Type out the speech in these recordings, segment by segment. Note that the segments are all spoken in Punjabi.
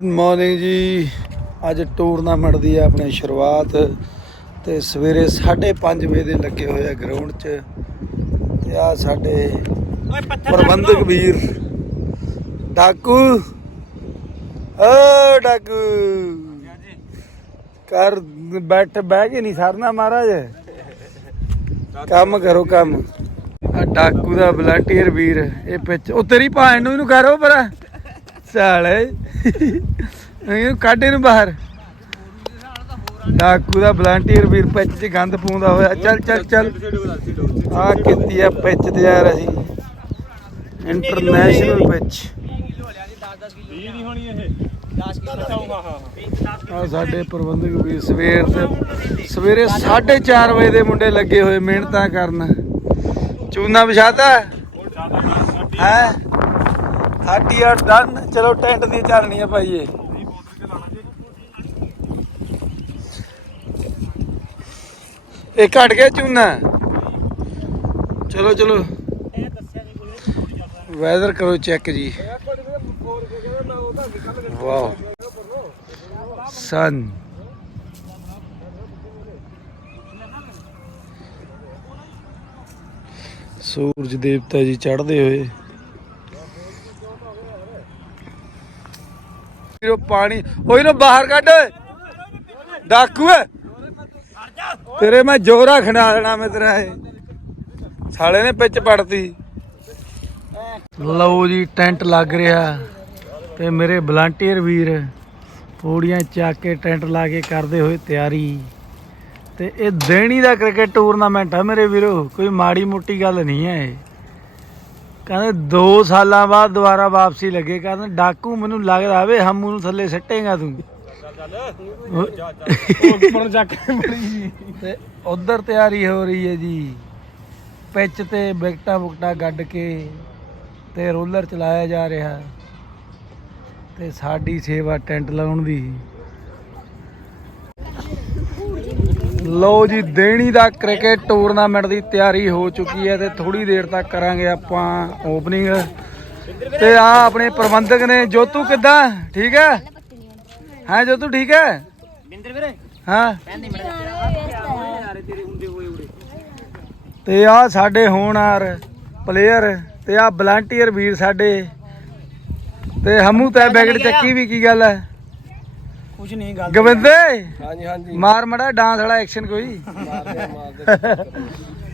ਗੁੱਡ ਮਾਰਨਿੰਗ ਜੀ। ਅੱਜ ਟੂਰਨਾਮੈਂਟ ਦੀ ਹੈ ਆਪਣੀ ਸ਼ੁਰੂਆਤ ਤੇ ਸਵੇਰੇ 5:30 ਵਜੇ ਦੇ ਲੱਗੇ ਹੋਏ ਆ ਗਰਾਊਂਡ 'ਚ। ਤੇ ਆ ਸਾਡੇ ਪ੍ਰਬੰਧਕ ਵੀਰ ਡਾਕੂ। ਓ ਡਾਕੂ। ਕਰ ਬੈਠ ਬਹਿ ਕੇ ਨਹੀਂ ਸਰਨਾ ਮਹਾਰਾਜ। ਕੰਮ ਕਰੋ ਕੰਮ। ਆ ਡਾਕੂ ਦਾ ਵਲੰਟੀਅਰ ਵੀਰ ਇਹ ਪਿੱਛ ਉਹ ਤੇਰੀ ਭਾਣ ਨੂੰ ਇਹਨੂੰ ਕਰੋ ਪਰ ਸਾਲੇ। ਇਹਨੂੰ ਕੱਢ ਇਹਨੂੰ ਬਾਹਰ। ਡਾਕੂ ਦਾ ਵਲੰਟੀਅਰ ਵੀਰ ਪਿੱਛ 'ਚ ਗੰਦ ਪਾਉਂਦਾ ਹੋਇਆ। ਚੱਲ ਚੱਲ ਚੱਲ। ਆ ਕੀਤੀ ਆ ਪਿੱਚ ਤੇ ਯਾਰ ਅਸੀਂ। International pitch. ਆ ਸਾਡੇ ਪ੍ਰਬੰਧਕ ਵੀਰ ਸਵੇਰ ਤੇ ਸਵੇਰੇ 4:30 ਵਜੇ ਦੇ ਮੁੰਡੇ ਲੱਗੇ ਹੋਏ ਮਿਹਨਤਾਂ ਕਰਨ। ਚੂਨਾ ਵਿਛਾਤਾ? ਹੈ? 38 ਡਨ ਚਲੋ ਟੈਂਟ ਦੀ ਚੱਲਣੀ ਆ ਇਹ ਘਟ ਗਿਆ ਚੂਨਾ? ਚਲੋ ਚਲੋ। ਵੈਦਰ ਕਰੋ ਚੈੱਕ ਜੀ। ਵਾਓ ਸਨ ਸੂਰਜ ਦੇਵਤਾ ਜੀ ਚੜ੍ਹਦੇ ਹੋਏ। ਵੀਰੋ, ਪਾਣੀ। ਓਏ ਨਾ ਬਾਹਰ ਕੱਢ। ਡਾਕੂ ਹੈ ਤੇਰੇ ਮੈਂ ਜੋਰਾ ਖਣਾ ਲੈਣਾ ਮੈਂ ਤੇਰਾ ਇਹ। ਸਾਲੇ ਨੇ ਪਿੱਚ ਪੜਤੀ। ਲਓ ਜੀ, ਟੈਂਟ ਲੱਗ ਰਿਹਾ। ਤੇ ਮੇਰੇ ਵਲੰਟੀਅਰ ਵੀਰ ਪੂੜੀਆਂ ਚੱਕ ਕੇ ਟੈਂਟ ਲਾ ਕੇ ਕਰਦੇ ਹੋਏ ਤਿਆਰੀ। ਤੇ ਇਹ ਦੇਣੀ ਦਾ ਕ੍ਰਿਕਟ ਟੂਰਨਾਮੈਂਟ ਆ ਮੇਰੇ ਵੀਰੋ। ਕੋਈ ਮਾੜੀ ਮੋਟੀ ਗੱਲ ਨਹੀਂ ਹੈ ਇਹ। ਕਹਿੰਦੇ 2 ਸਾਲਾਂ ਬਾਅਦ ਦੁਬਾਰਾ ਵਾਪਸੀ ਲੱਗੇ। ਕਹਿੰਦੇ ਡਾਕੂ ਮੈਨੂੰ ਲੱਗਦਾ ਵੇ ਹਮੂ ਨੂੰ ਥੱਲੇ ਸੱਟੇਗਾ ਤੂੰ। ਉੱਪਰ ਜਾ ਕੇ ਬੜੀ ਤੇ ਉਧਰ ਤਿਆਰੀ ਹੋ ਰਹੀ ਹੈ ਜੀ। ਪਿੱਚ ਤੇ ਵਿਕਟਾਂ ਬੁਕਟਾ ਗੱਡ ਕੇ ਤੇ ਰੋਲਰ ਚਲਾਇਆ ਜਾ ਰਿਹਾ। ਤੇ ਸਾਡੀ ਸੇਵਾ ਟੈਂਟ ਲਾਉਣ ਦੀ। ਲਓ ਜੀ ਦੇਣੀ ਦਾ ਕ੍ਰਿਕਟ ਟੂਰਨਾਮੈਂਟ ਦੀ ਤਿਆਰੀ ਹੋ ਚੁੱਕੀ ਹੈ ਤੇ ਥੋੜੀ ਦੇਰ ਤੱਕ ਕਰਾਂਗੇ ਆਪਾਂ ਓਪਨਿੰਗ ਤੇ ਆ ਆਪਣੇ ਪ੍ਰਬੰਧਕ ਨੇ ਜੋਤੂ ਕਿੱਦਾਂ? ਠੀਕ ਹੈ? ਹਾਂ ਜੋਤੂ ਠੀਕ ਹੈ? ਬਿੰਦਰ ਵੀਰੇ? ਹਾਂ। ਤੇ ਆ ਸਾਡੇ ਹੋਣਾਰ ਪਲੇਅਰ ਤੇ ਆ ਵਲੰਟੀਅਰ ਵੀਰ ਸਾਡੇ। ਤੇ ਹਮੂ ਤੈ ਬੈਗੜ ਚੱਕੀ ਵੀ ਕੀ ਗੱਲ ਹੈ? ਕੁਝ ਨਹੀਂ ਗੱਲ ਗਵਿੰਦੇ ਹਾਂਜੀ ਹਾਂਜੀ। ਮਾਰ ਮੜਾ ਡਾਂਸ ਵਾਲਾ ਐਕਸ਼ਨ ਕੋਈ।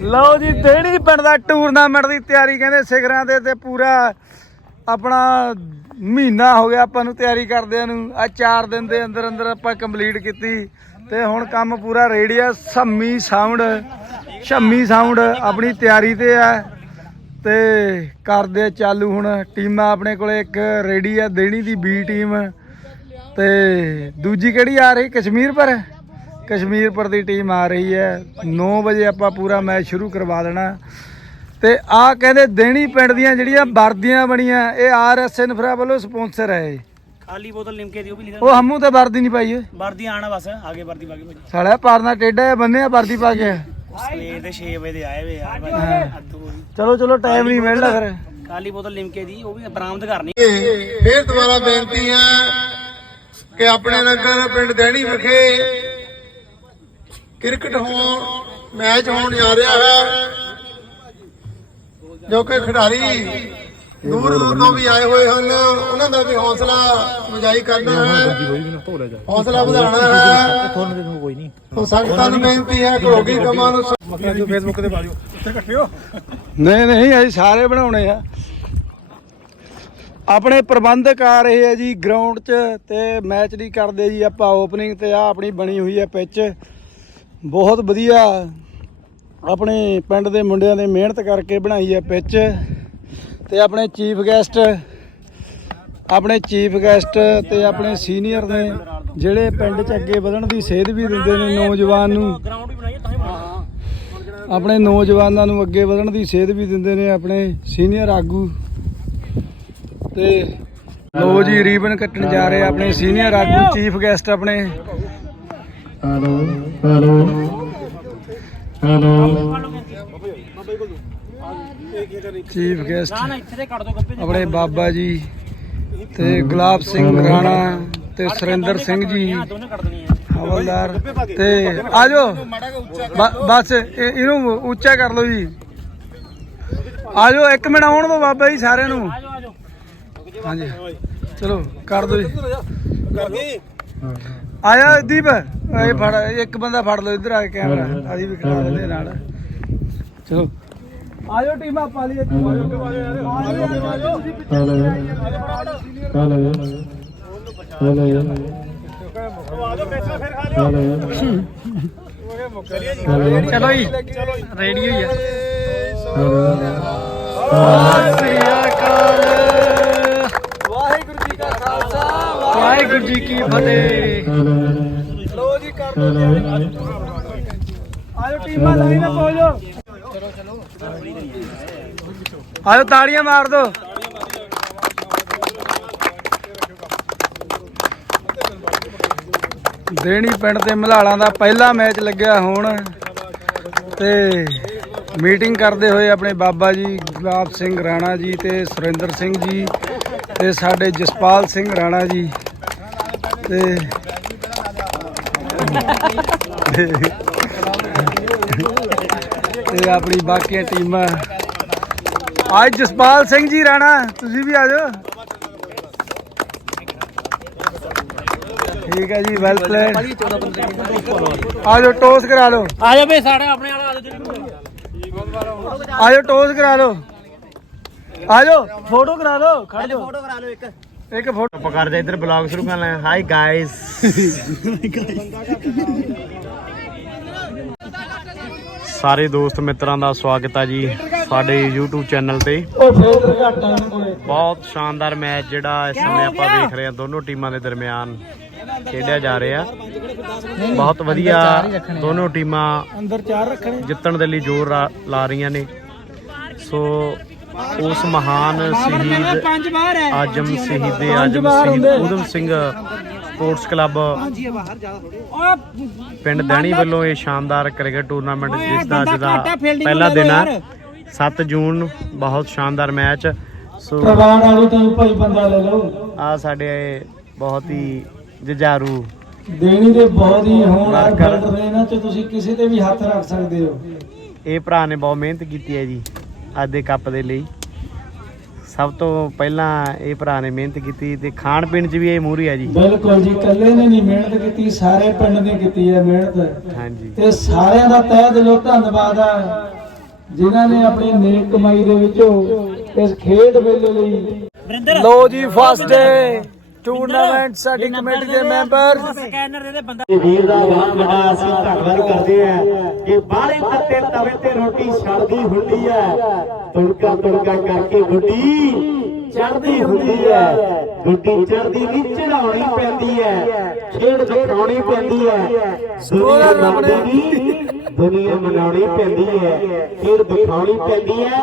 ਲਓ ਜੀ ਦੇਣੀ ਪਿੰਡ ਦਾ ਟੂਰਨਾਮੈਂਟ ਦੀ ਤਿਆਰੀ ਕਹਿੰਦੇ ਸਿਖਰਾਂ ਦੇ ਤੇ ਪੂਰਾ ਆਪਣਾ ਮਹੀਨਾ ਹੋ ਗਿਆ ਆਪਾਂ ਨੂੰ ਤਿਆਰੀ ਕਰਦਿਆਂ ਨੂੰ। ਆ 4 ਦਿਨ ਦੇ ਅੰਦਰ ਅੰਦਰ ਆਪਾਂ ਕੰਪਲੀਟ ਕੀਤੀ ਤੇ ਹੁਣ ਕੰਮ ਪੂਰਾ ਰੈਡੀ ਆ। ਸੰਮੀ ਸਾਊਂਡ ਸ਼ੰਮੀ ਸਾਊਂਡ ਆਪਣੀ ਤਿਆਰੀ ਤੇ ਆ। ਤੇ ਕਰਦੇ ਚਾਲੂ ਹੁਣ। ਟੀਮਾਂ ਆਪਣੇ ਕੋਲੇ ਇੱਕ ਰੈਡੀ ਆ ਦੇਣੀ ਦੀ ਬੀ ਟੀਮ ਤੇ ਦੂਜੀ ਕਿਹੜੀ ਆ ਰਹੀ? ਕਸ਼ਮੀਰ ਪਰ? ਕਸ਼ਮੀਰ ਪਰ ਦੀ ਟੀਮ ਆ ਰਹੀ ਹੈ। 9 ਵਜੇ ਆਪਾਂ ਪੂਰਾ ਮੈਚ ਸ਼ੁਰੂ ਕਰਵਾ ਦੇਣਾ। ਤੇ ਆ ਕਹਿੰਦੇ ਦੇਣੀ ਪਿੰਡ ਦੀਆਂ ਜਿਹੜੀਆਂ ਵਰਦੀਆਂ ਬਣੀਆਂ ਇਹ ਆਰਐਸ ਇਨਫਰਾ ਵੱਲੋਂ ਸਪਾਂਸਰ ਹੈ। ਖਾਲੀ ਬੋਤਲ ਲਿਮਕੇ ਦੀ ਉਹ ਵੀ ਲਿਖਾ ਉਹ ਹਮੂ ਤੇ ਵਰਦੀ ਨਹੀਂ ਪਾਈ ਓਏ। ਵਰਦੀ ਆਣਾ ਬਸ ਆਗੇ ਵਰਦੀ ਬਾਗੀ ਭਾਜੀ। ਸਾਲਿਆ ਪਾਰਨਾ ਟੇਡਾ ਜਿਹਾ ਬੰਨਿਆ ਵਰਦੀ ਪਾ ਕੇ। ਸਵੇਰ ਦੇ 6 ਵਜੇ ਦੇ ਆਏ ਵੇ ਯਾਰ। ਭਾਜੀ। ਚਲੋ ਚਲੋ ਟਾਈਮ ਨਹੀਂ ਮਿਲਦਾ ਫਿਰ। ਖਾਲੀ ਬੋਤਲ ਲਿਮਕੇ ਦੀ ਉਹ ਵੀ ਬਰਾਮਦ ਕਰਨੀ। ਫੇਰ ਦੁਬਾਰਾ ਬੇਨਤੀ ਹੈ ਕਿ ਆਪਣੇ ਨਗਰ ਪਿੰਡ ਦੇਣੀ ਵਿਖੇ ਕ੍ਰਿਕਟ ਹੋਣ ਮੈਚ ਹੋਣ ਜਾ ਰਿਹਾ ਹੈ। ਜੋ ਕਿ ਖਿਡਾਰੀ ਦੂਰ ਦੂਰ ਤੋਂ ਵੀ ਆਏ ਹੋਏ ਹਨ ਉਹਨਾਂ ਦਾ ਵੀ ਹੌਸਲਾ ਵਜਾਈ ਕਰਨਾ ਹੈ। ਹੌਸਲਾ ਵਧਾਉਣਾ ਹੈ। ਤੁਹਾਨੂੰ ਕੋਈ ਨਹੀਂ ਤਾਂ ਸੰਗਤਾਂ ਨੂੰ ਬੇਨਤੀ ਹੈ ਕਿ ਰੋਗੀ ਕੰਮਾਂ ਨੂੰ ਫੇਸਬੁੱਕ ਤੇ ਪਾ ਦਿਓ। ਉੱਥੇ ਇਕੱਠੇ ਹੋ। ਨਹੀਂ ਨਹੀਂ ਅਸੀਂ ਸਾਰੇ ਬਣਾਉਣੇ ਆ। ਆਪਣੇ ਪ੍ਰਬੰਧਕ ਆ ਰਹੇ ਆ ਜੀ ਗਰਾਊਂਡ 'ਚ ਤੇ ਮੈਚ ਨਹੀਂ ਕਰਦੇ ਜੀ ਆਪਾਂ ਓਪਨਿੰਗ ਤੇ ਆ ਆਪਣੀ ਬਣੀ ਹੋਈ ਹੈ ਪਿੱਚ ਬਹੁਤ ਵਧੀਆ ਆਪਣੇ ਪਿੰਡ ਦੇ ਮੁੰਡਿਆਂ ਨੇ ਮਿਹਨਤ ਕਰਕੇ ਬਣਾਈ ਹੈ ਪਿੱਚ ਤੇ ਆਪਣੇ ਚੀਫ ਗੈਸਟ ਆਪਣੇ ਚੀਫ ਗੈਸਟ ਤੇ ਆਪਣੇ ਸੀਨੀਅਰ ਨੇ, ਜਿਹੜੇ ਪਿੰਡ 'ਚ ਅੱਗੇ ਵਧਣ ਦੀ ਸੇਧ ਵੀ ਦਿੰਦੇ ਨੇ ਨੌਜਵਾਨ ਨੂੰ। ਆਪਣੇ ਨੌਜਵਾਨਾਂ ਨੂੰ ਅੱਗੇ ਵਧਣ ਦੀ ਸੇਧ ਵੀ ਦਿੰਦੇ ਨੇ ਆਪਣੇ ਸੀਨੀਅਰ ਆਗੂ। ਤੇ ਲੋ ਜੀ ਰੀਬਨ ਕੱਟਣ ਜਾ ਰਹੇ ਆ ਆਪਣੇ ਸੀਨੀਅਰ ਆਗੂ ਚੀਫ ਗੈਸਟ ਆਪਣੇ। Hello hello hello chief guest ਆਪਣੇ ਬਾਬਾ ਜੀ ਤੇ ਗੁਲਾਬ ਸਿੰਘ ਰਾਣਾ ਤੇ ਸੁਰਿੰਦਰ ਸਿੰਘ ਜੀ। ਹਵਲਦਾਰ ਤੇ ਆਜੋ। ਬਸ ਇਹ- ਇਹਨੂੰ ਉੱਚਾ ਕਰ ਲਓ ਜੀ। ਆਜੋ ਇੱਕ ਮਿੰਟ ਆਉਣ ਦੋ ਬਾਬਾ ਜੀ ਸਾਰਿਆਂ ਨੂੰ। ਹਾਂਜੀ। ਚਲੋ ਕਰ ਦੋ ਜੀ। ਆਇਆ ਦੀਪ। ਇਹ ਫੜ ਇੱਕ ਬੰਦਾ ਫੜ ਲਓ ਇੱਧਰ ਆ ਕੇ ਕੈਮਰਾ। ਅਸੀਂ ਵੀ ਖੜਾ ਦਿੰਦੇ ਨਾਲ। ਚਲੋ। ਆਜੋ ਟੀਮਾਂ ਪਾ ਲਈਏ ਆਜੋ ਮੈਚਾ ਫਿਰ ਖਾ ਲਿਓ ਚਲੋ ਜੀ। ਰੈਡੀ ਹੋਈ ਆ। ਵਾਹਿਗੁਰੂ ਜੀ ਕਾ ਖਾਲਸਾ ਵਾਹਿਗੁਰੂ ਜੀ ਕੀ ਫਤਿਹ। ਲੋ ਜੀ, ਕਰ ਲਓ ਆਜੋ ਟੀਮਾਂ ਲਾਈਨ ਅਪ ਹੋ ਚਲੋ ਚਲੋ ਆਜੋ ਤਾੜੀਆਂ ਮਾਰ ਦੋ। ਦੇਣੀ ਪਿੰਡ ਤੇ ਮਲਾਲਾਂ ਦਾ ਪਹਿਲਾ ਮੈਚ ਲੱਗਿਆ ਹੁਣ। ਤੇ ਮੀਟਿੰਗ ਕਰਦੇ ਹੋਏ ਆਪਣੇ ਬਾਬਾ ਜੀ, ਗੁਲਾਬ ਸਿੰਘ ਰਾਣਾ ਜੀ ਤੇ ਸੁਰਿੰਦਰ ਸਿੰਘ ਜੀ ਤੇ ਸਾਡੇ ਜਸਪਾਲ ਸਿੰਘ ਰਾਣਾ ਜੀ। ਤੇ ਤੇ ਆਪਣੀ ਬਾਕੀਆਂ ਟੀਮਾਂ। ਅੱਜ ਜਸਪਾਲ ਸਿੰਘ ਜੀ ਰਾਣਾ ਤੁਸੀਂ ਵੀ ਆ ਜਾਓ। ਠੀਕ ਹੈ ਜੀ ਵੈਲ ਪਲੇਡ ਆ ਜਾਓ ਟੋਸ ਕਰਾ ਲਓ। ਆਜੋ ਬਈ ਸਾਡੇ ਆਪਣੇ ਵਾਲਾ ਆ ਜਾਓ ਟੋਸ ਕਰਾ ਲਓ। ਆ ਜਾਓ ਫੋਟੋ ਕਰਾ ਲਓ ਖੜ ਜਾਓ। ਫੋਟੋ ਕਰਾ ਲਓ ਇੱਕ। ਇੱਕ ਫੋਟੋ ਆਪਾਂ ਕਰਦੇ ਇੱਧਰ ਬਲੌਗ ਸ਼ੁਰੂ ਕਰ ਲੈ ਹਾਈ ਗਾਇਸ ਸਾਰੇ ਦੋਸਤ ਮਿੱਤਰਾਂ ਦਾ ਸਵਾਗਤ ਹੈ ਜੀ ਸਾਡੇ YouTube ਚੈਨਲ ਤੇ। ਬਹੁਤ ਸ਼ਾਨਦਾਰ ਮੈਚ ਜਿਹੜਾ ਇਸ ਸਮੇਂ ਆਪਾਂ ਦੇਖ ਰਹੇ ਹਾਂ ਦੋਨੋਂ ਟੀਮਾਂ ਦੇ ਦਰਮਿਆਨ ਖੇਡਿਆ ਜਾ ਰਿਹਾ। ਬਹੁਤ ਵਧੀਆ ਦੋਨੋਂ ਟੀਮਾਂ ਅੰਦਰ ਚਾਰ ਰੱਖਣੇ। ਜਿੱਤਣ ਦੇ ਲਈ ਜ਼ੋਰ ਲਾ ਰਹੀਆਂ ਨੇ। ਸੋ ਉਸ ਮਹਾਨ ਸ਼ਹੀਦ ਆਜਮ ਸ਼ਹੀਦ ਆਜਮ ਸ਼ਹੀਦ ਊਧਮ ਸਿੰਘ ਸਪੋਰਟਸ ਕਲੱਬ। ਪਿੰਡ ਦੈਣੀ ਵੱਲੋਂ ਇਹ ਸ਼ਾਨਦਾਰ ਕ੍ਰਿਕਟ ਟੂਰਨਾਮੈਂਟ ਜਿਸ ਦਾ ਅੱਜ ਦਾ ਪਹਿਲਾ ਦਿਨ ਹੈ। 7 ਜੂਨ ਨੂੰ ਬਹੁਤ ਸ਼ਾਨਦਾਰ ਮੈਚ। ਸੋ ਪ੍ਰਵਾਨ ਵਾਲੀ ਟੀਮ ਭਾਈ ਬੰਦਾ ਲੈ ਲਓ। ਆ ਸਾਡੇ ਬਹੁਤ ਹੀ ਜਜਾਰੂ ਦੇਣੀ ਦੇ ਬਹੁਤ ਹੀ ਹੋਣਹਾਰ ਬੈਟਰ ਨੇ ਇਹਨਾਂ ਚ ਤੁਸੀਂ ਕਿਸੇ ਤੇ ਵੀ ਹੱਥ ਰੱਖ ਸਕਦੇ ਹੋ। ਇਹ ਭਰਾ ਨੇ ਬਹੁਤ ਮਿਹਨਤ ਕੀਤੀ ਹੈ ਜੀ। ਅੱਜ ਦੇ ਕੱਪ ਦੇ ਲਈ। ਸਭ ਤੋਂ ਪਹਿਲਾਂ ਇਹ ਭਰਾ ਨੇ ਮਿਹਨਤ ਕੀਤੀ ਤੇ ਖਾਣ ਪੀਣ 'ਚ ਵੀ ਇਹ ਮੂਹਰੀ ਹੈ ਜੀ। ਬਿਲਕੁਲ ਜੀ ਇਕੱਲੇ ਨੇ ਨਹੀਂ ਮਿਹਨਤ ਕੀਤੀ ਸਾਰੇ ਪਿੰਡ ਨੇ ਕੀਤੀ ਹੈ ਮਿਹਨਤ। ਹਾਂਜੀ। ਤੇ ਸਾਰਿਆਂ ਦਾ ਤਹਿ ਦਿਲੋਂ ਧੰਨਵਾਦ ਆ ਜਿਨ੍ਹਾਂ ਨੇ ਆਪਣੀ ਨੇਕ ਕਮਾਈ ਦੇ ਵਿੱਚੋਂ ਇਸ ਖੇਡ ਮੇਲੇ ਲਈ ਲੋ ਜੀ ਫਸਟ ਡੇ ਟੂਰਨਾਮੈਂਟ ਸਾਡੀ ਕਮੇਟੀ ਦੇ ਮੈਂਬਰ। ਸਕੈਨਰ ਦੇ ਦੇ ਬੰਦਾ ਵੀਰ ਦਾ ਬਹੁਤ ਵੱਡਾ ਅਸੀਂ ਧੰਨਵਾਦ ਕਰਦੇ ਆ ਕਿ ਬਾਹਲੇ ਤੱਤੇ ਤਵੇ ਤੇ ਰੋਟੀ ਛੱਡਦੀ ਹੁੰਦੀ ਹੈ ਤੁੜਕਾ ਤੁੜਕਾ ਕਰਕੇ ਗੁੱਡੀ ਚੜਦੀ ਹੁੰਦੀ ਹੈ ਗੁੱਡੀ ਚੜਦੀ ਨਹੀਂ ਚੜਾਉਣੀ ਪੈਂਦੀ ਹੈ ਖੇਡ ਦਿਖਾਉਣੀ ਪੈਂਦੀ ਹੈ ਬਣਾਉਣੀ ਨਹੀਂ। ਦੁਨੀਆ ਮਨਾਉਣੀ ਪੈਂਦੀ ਹੈ ਖੇਡ ਦਿਖਾਉਣੀ ਪੈਂਦੀ ਹੈ,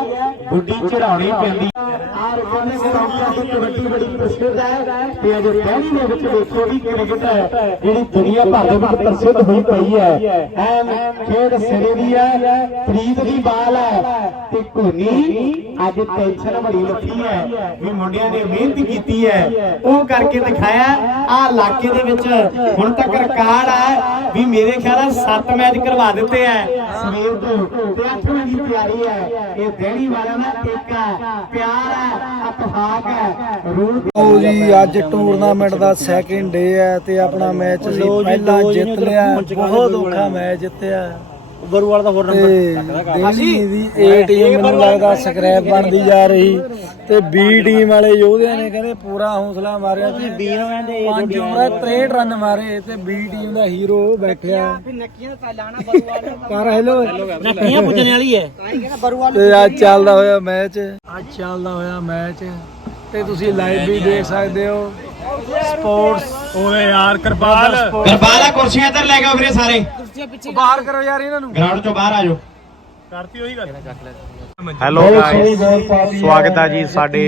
ਗੁੱਡੀ ਚੜਾਉਣੀ ਪੈਂਦੀ ਆਰ ਕਹਿੰਦੇ ਗਰਾਊਂਡਾਂ ਦੀ ਕਬੱਡੀ ਬੜੀ ਪ੍ਰਸਿੱਧ ਹੈ ਤੇ ਅਜੇ ਪਹਿਲੀ ਦੇ ਵਿੱਚ ਦੇਖੋ ਵੀ ਕ੍ਰਿਕਟ ਹੈ, ਜਿਹੜੀ ਦੁਨੀਆ ਭਰ ਦੇ ਵਿੱਚ ਪ੍ਰਸਿੱਧ ਹੋਈ ਪਈ ਹੈ। ਐਨ ਖੇਡ ਸਿਰੇ ਦੀ ਹੈ ਫਰੀਦ ਦੀ ਬਾਲ ਹੈ ਤੇ ਧੋਨੀ ਅੱਜ ਟੈਨਸ਼ਨ ਬੜੀ ਲੱਥੀ ਹੈ ਵੀ ਮੁੰਡਿਆਂ ਨੇ ਮਿਹਨਤ ਕੀਤੀ ਹੈ। ਉਹ ਕਰਕੇ ਦਿਖਾਇਆ ਆ ਇਲਾਕੇ ਦੇ ਵਿੱਚ ਹੁਣ ਤੱਕ ਰਿਕਾਰਡ ਹੈ ਵੀ ਮੇਰੇ ਖਿਆਲ ਨਾਲ 7 ਮੈਚ ਕਰਵਾ ਦਿੱਤੇ ਹੈ। ਸਵੇਰ ਤੋਂ ਤੇ 8 ਵਜੇ ਦੀ ਤਿਆਰੀ ਹੈ। ਇਹ ਦੇਣੀ ਵਾਲਿਆਂ ਦਾ ਇੱਕ ਹੈ। ਪਿਆਰ ਹੈ ਇਤਫਾਕ ਹੈ। ਲੋ ਜੀ ਅੱਜ ਟੂਰਨਾਮੈਂਟ ਦਾ ਸੈਕਿੰਡ ਡੇ ਹੈ ਤੇ ਆਪਣਾ ਮੈਚ ਅਸੀਂ ਪਹਿਲਾਂ ਜਿੱਤ ਲਿਆ। ਬਹੁਤ ਔਖਾ ਮੈਚ ਜਿੱਤਿਆ। ਬਰੂ ਵਾਲਾ ਦਾ ਹੋਰ ਤੇ ਦੇਣੀ ਦੀ ਏ ਟੀਮ ਮੈਨੂੰ ਲੱਗਦਾ ਸਕ੍ਰੈਪ ਬਣਦੀ ਜਾ ਰਹੀ ਤੇ ਬੀ ਟੀਮ ਵਾਲੇ ਯੋਧਿਆਂ ਨੇ ਕਹਿੰਦੇ ਪੂਰਾ ਹੌਸਲਾ ਮਾਰਿਆ ਤੇ ਬੀ ਨੂੰ ਕਹਿੰਦੇ ਪੰਜ ਓਵਰਾਂ 'ਚ 63 ਰਨ ਮਾਰੇ ਤੇ ਬੀ ਟੀਮ ਦਾ ਹੀਰੋ ਬੈਠਿਆ। ਨੱਕੀਆਂ ਦਾ ਲਾਣਾ ਬਰੂ ਵਾਲਾ ਕਰ ਹੈਲੋ ਨੱਕੀਆਂ ਪੁੱਜਣ ਵਾਲੀ ਹੈ। ਤੇ ਅੱਜ ਚੱਲਦਾ ਹੋਇਆ ਮੈਚ ਅੱਜ ਚੱਲਦਾ ਹੋਇਆ ਮੈਚ ਤੇ ਤੁਸੀਂ ਲਾਈਵ ਵੀ ਦੇਖ ਸਕਦੇ ਹੋ। ਸਪੋਰਟਸ ਓਏ ਯਾਰ ਕਰਬਾਲ ਗਰਬਾਲਾ ਕੁਰਸੀਆਂ ਇੱਧਰ ਲੈ ਕੇ ਆਓ ਵੀਰੇ ਸਾਰੇ। ਬਾਹਰ ਕਰੋ ਯਾਰ ਇਹਨਾਂ ਨੂੰ। ਗਰਾਊਂਡ ਚੋਂ ਬਾਹਰ ਆ ਜਾਓ। ਕਰਤੀ ਉਹੀ ਗੱਲ। ਹੈਲੋ ਗਾਇਸ ਸਵਾਗਤ ਹੈ ਜੀ ਸਾਡੇ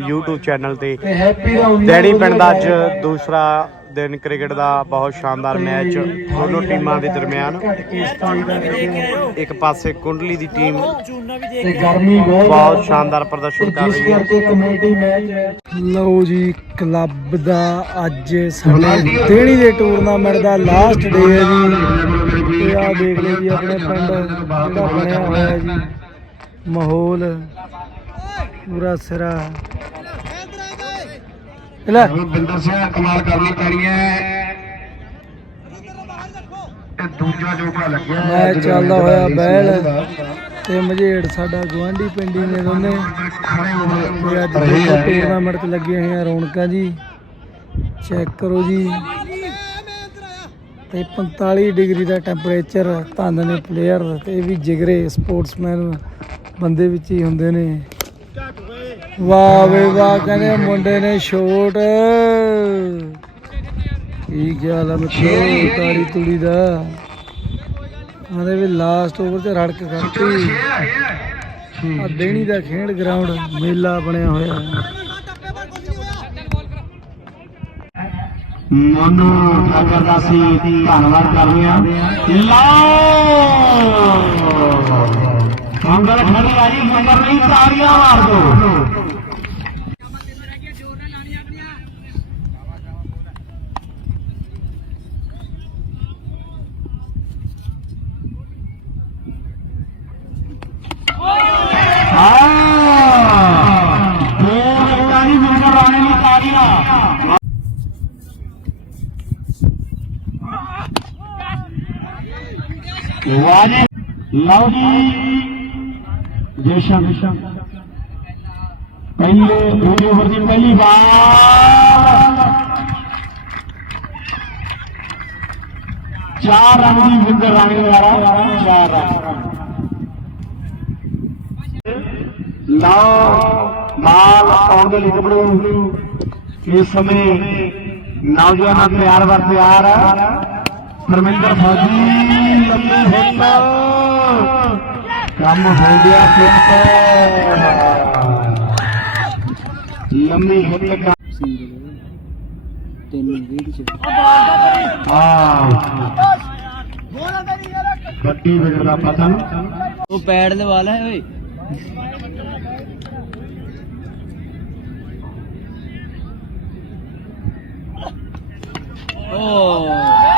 YouTube ਚੈਨਲ ਤੇ। ਤੇ ਹੈਪੀ ਦਾ ਡੈਡੀ ਪਿੰਡ ਦਾ ਅੱਜ ਦੂਸਰਾ ਦਿਨ ਕ੍ਰਿਕਟ ਦਾ ਬਹੁਤ ਸ਼ਾਨਦਾਰ ਮੈਚ ਦੋਨੋਂ ਟੀਮਾਂ ਦੇ ਦਰਮਿਆਨ। ਇੱਕ ਪਾਸੇ ਕੁੰਡਲੀ ਦੀ ਟੀਮ ਤੇ ਗਰਮੀ ਬਹੁਤ ਸ਼ਾਨਦਾਰ ਪ੍ਰਦਰਸ਼ਨ ਕਰ ਰਹੀ ਹੈ। ਕਮੇਟੀ ਮੈਚ ਲਓ ਜੀ, ਕਲੱਬ ਦਾ ਅੱਜ ਸਾਡੇ ਦੇਣੀ ਦੇ ਟੂਰਨਾਮੈਂਟ ਦਾ ਲਾਸਟ ਡੇ ਹੈ ਜੀ। ਤੇ ਆ ਦੇਖ ਲਓ ਜੀ, ਆਪਣੇ ਪਿੰਡ ਜਿਹੜਾ ਬਣਿਆ ਹੋਇਆ ਜੀ। ਮਾਹੌਲ ਪੂਰਾ ਸਿਰਾ। ਲੈ। ਬਿੰਦਰ ਸਿੰਘ ਕਮਾਲ ਕਰਨੀ ਪੈਣੀ ਹੈ ਇਹ ਦੂਜਾ ਜੋਗਾ ਲੱਗਿਆ ਮੈਚ ਚੱਲਦਾ ਹੋਇਆ ਬੈਲ ਤੇ ਮਝੇੜ ਸਾਡਾ ਗਵਾਂਢੀ ਪਿੰਡੀ ਨੇ ਦੋਨੇ। ਖੜੇ ਹੋ ਤੇ ਅੱਜ ਦੇਖੋ ਟੂਰਨਾਮੈਂਟ 'ਚ ਲੱਗੀਆਂ ਹੋਈਆਂ ਰੌਣਕਾਂ ਜੀ। ਚੈੱਕ ਕਰੋ ਜੀ। ਤੇ 45 ਡਿਗਰੀ ਦਾ ਟੈਂਪਰੇਚਰ ਧੰਨ ਨੇ ਪਲੇਅਰ। ਤੇ ਇਹ ਵੀ ਜਿਗਰੇ ਸਪੋਰਟਸਮੈਨ ਬੰਦੇ ਵਿੱਚ ਹੀ ਹੁੰਦੇ ਨੇ। ਵਾਹ ਵੇ ਵਾਹ, ਕਹਿੰਦੇ ਮੁੰਡੇ ਨੇ ਸ਼ੋਟ ਕੀ ਖਿਆਲ ਆ ਮਿੱਤਰੋ ਤਾੜੀ ਤੁੜੀ ਦਾ। ਆਂਦੇ ਵੀ ਲਾਸਟ ਓਵਰ ਤੇ ਰੜਕ ਕਰਤੀ। ਆ ਦੇਣੀ ਦਾ ਖੇਡ ਗਰਾਊਂਡ ਮੇਲਾ ਬਣਿਆ ਹੋਇਆ। ਮੋਨੂ ਠਾਕਰ ਦਾ ਸੀ ਧੰਨਵਾਦ ਕਰਦੇ ਹਾਂ। ਲਓ! ਮੰਗਲ ਖੜੀ ਆ ਜੀ ਮੰਗਲ ਨਹੀਂ ਤਾੜੀਆਂ ਮਾਰ ਦੋ ਵਾਜੇ ਲਓ ਜੀ ਜਸ਼ਨ ਪਹਿਲੇ ਦੂਜੇ ਓਵਰ ਦੀ ਪਹਿਲੀ ਬਾਲ ਚਾਰ ਰਨ ਦੀ ਵਿੰਦਰ ਰਾਣੀ ਦੁਆਰਾ ਚਾਰ ਰਨ ਲਓ ਬਾਲ ਆਉਣ ਦੇ ਲਈ ਕਬੜੂ ਇਸ ਸਮੇਂ ਨੌਜਵਾਨਾਂ ਤਿਆਰ ਵਰ ਤਿਆਰ ਆ ਪਰਮਿੰਦਰ ਫੌਜੀ ਲੰਮੀ ਹੁਣ ਕੰਮ ਹੋ ਗਿਆ ਪੁੱਤ ਲੰਮੀ ਹੁਣ ਤੈਨੂੰ ਵੀਡ ਚ ਆ ਕੱਟੀ ਵਿਗੜ ਦਾ ਪਤਾ ਉਹ ਪੈੜ ਦੇ ਵਾਲਾ ਹੈ ਓਏ। ਓ।